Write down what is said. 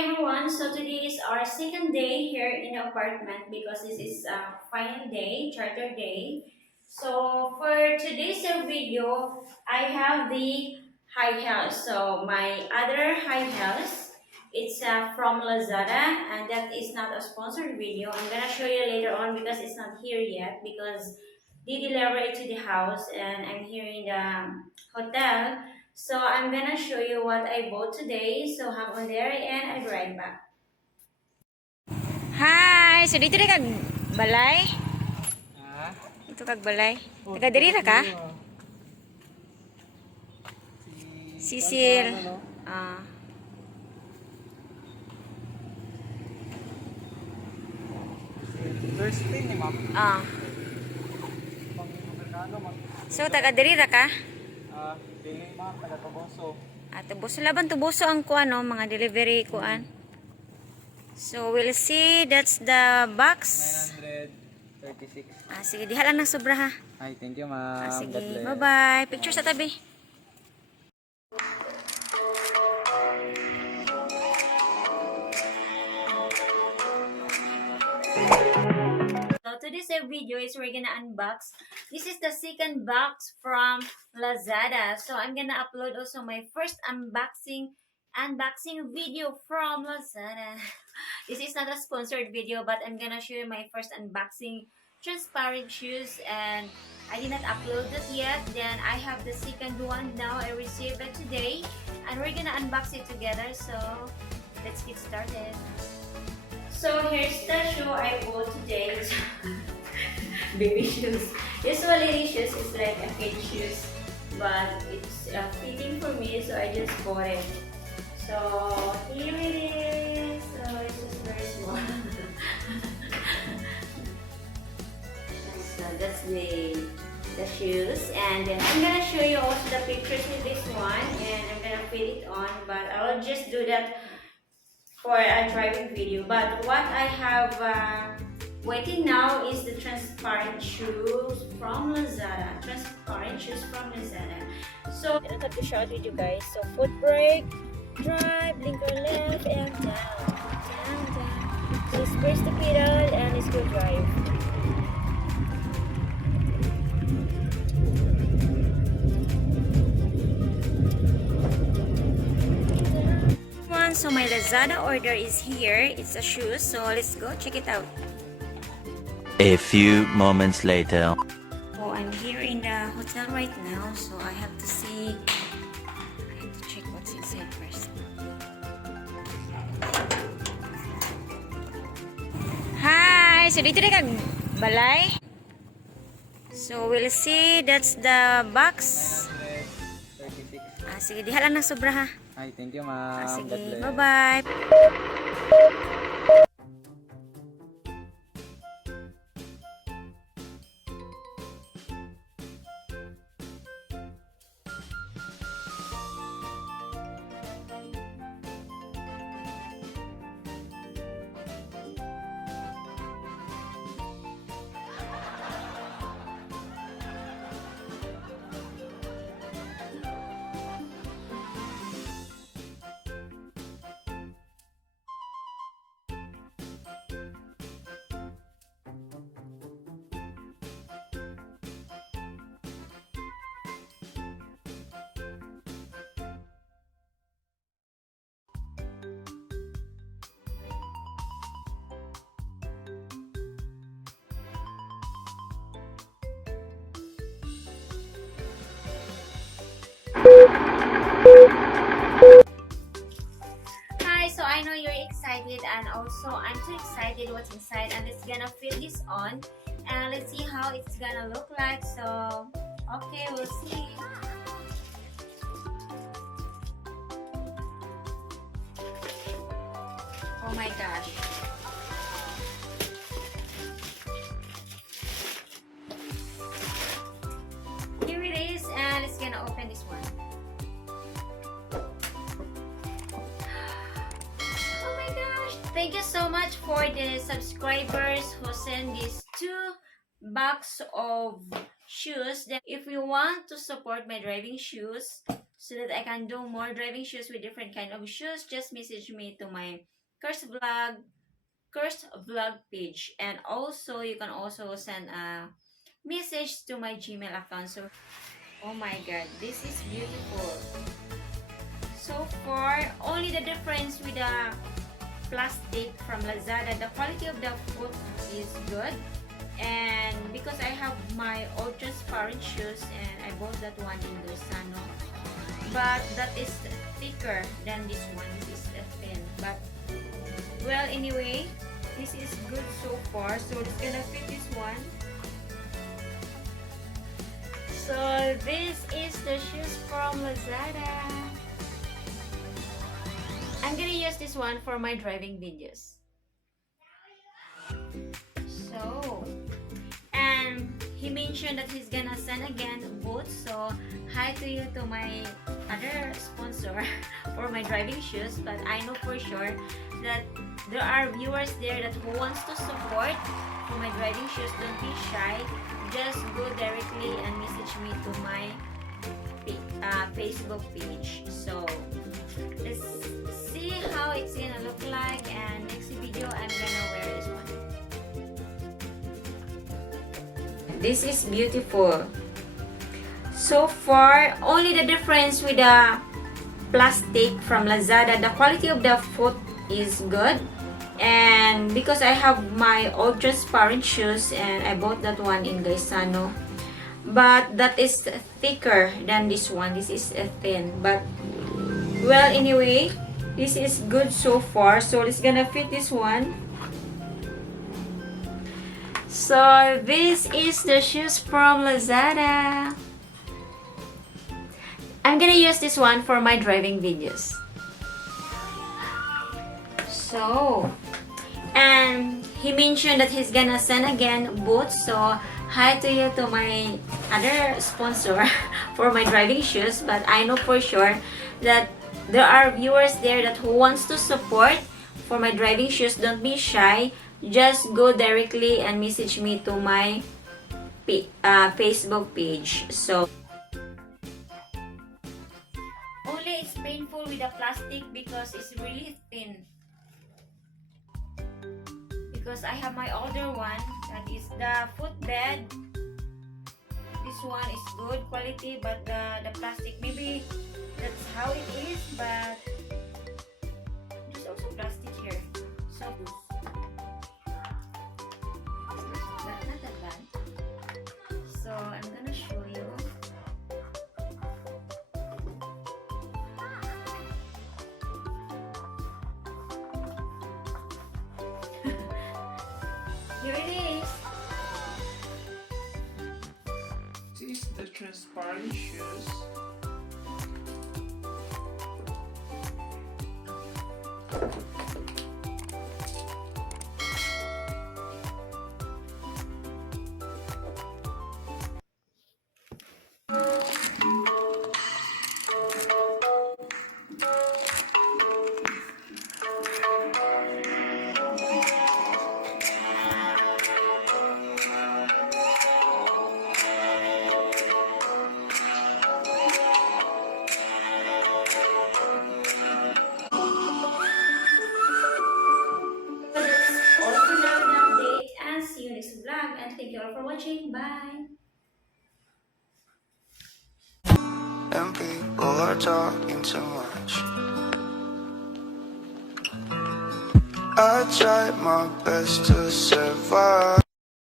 everyone, so today is our second day here in the apartment because this is final day, charter day. So for today's video, I have the high house. So my other high house, it's from Lazada, and that is not a sponsored video. I'm gonna show you later on because it's not here yet because they deliver it to the house and I'm here in the hotel. So I'm gonna show you what I bought today. So hang on there and I'll be right back. Hi! So dito na kag balay? Ito kag balay? Taga diri ra ka? Sisil. Ah. First thing ni ma'am. Ah. Pang-Amerikano ma'am. So taga diri ra ka? Dili ma'am, taga Toboso. Tubuso laban tubuso ang kuan no, mga delivery kuan. So we'll see, that's the box. 936. Sige, diha lang ng sobra ha. Ay, thank you ma'am. Sige, God bless. bye-bye. Picture sa tabi. So today's video is we're gonna unbox. This is the second box from Lazada. So I'm gonna upload also my first unboxing video from Lazada. This is not a sponsored video, but I'm gonna show you my first unboxing transparent shoes, and I did not upload it yet. Then I have the second one now. I received it today, and we're gonna unbox it together. So let's get started. So here's the shoe I bought today. Baby shoes. Usually these shoes is like a kid shoes, but it's fitting for me, so I just bought it. So here it is. So it's just very small. So that's the shoes, and then I'm gonna show you also the pictures with this one, and I'm gonna fit it on, but I'll just do that for a driving video. But what I have waiting now is the transparent shoes from Lazada. Transparent shoes from Lazada. So I have to share it with you guys. So foot brake, drive, blinker left and down, down, down. So press the pedal and it's go drive. So my Lazada order is here. It's a shoe, so let's go check it out. A few moments later. Oh, I'm here in the hotel right now, so I have to see. I have to check what's inside first. Hi! So dito na kag balay. So we'll see, that's the box. 936. Sige, diha lang ng sobra ha. Ay, thank you ma'am. Sige, God bless. bye-bye. Hi, so I know you're excited, and also I'm too excited what's inside, and it's gonna fit this on, and let's see how it's gonna look like. So okay, we'll see. Oh my gosh. Here it is, and it's gonna open this one. Oh my gosh! Thank you so much for the subscribers who send these 2 box of shoes. Then if you want to support my driving shoes, so that I can do more driving shoes with different kind of shoes, just message me to my Curse vlog page, and also you can also send a message to my Gmail account. So oh my god, this is beautiful. So far, only the difference with the plastic from Lazada, the quality of the foot is good. And because I have my old transparent shoes and I bought that one in Lozano, but that is thicker than this one. This is thin, but well, anyway, this is good so far. So it's gonna fit this one. So this is the shoes from Lazada. I'm gonna use this one for my driving videos. So, and he mentioned that he's gonna send again boots. So hi to you, to my other sponsor for my driving shoes. But I know for sure that there are viewers there that who wants to support for my driving shoes. Don't be shy. Just go directly and message me to my Facebook page. So let's see how it's gonna look like, and next video I'm gonna wear this one. This is beautiful. So far, only the difference with the plastic from Lazada, the quality of the foot is good. And because I have my old transparent shoes and I bought that one in Gaisano, but that is thicker than this one. This is thin, but well, anyway, this is good so far. So it's gonna fit this one. So this is the shoes from Lazada. I'm gonna use this one for my driving videos. So, and he mentioned that he's gonna send again boots. So hi to you, to my other sponsor for my driving shoes. But I know for sure that there are viewers there that who wants to support for my driving shoes. Don't be shy. Just go directly and message me to my Facebook page. So only it's painful with the plastic because it's really thin. Because I have my older one, that is the footbed. This one is good quality, but the plastic, maybe that's how it is, but there's also plastic here. So not that bad. So I'm gonna show you. Here it is. This is the transparent shoes. Vlog, and thank you all for watching. Bye. And people are talking too much. I tried my best to survive.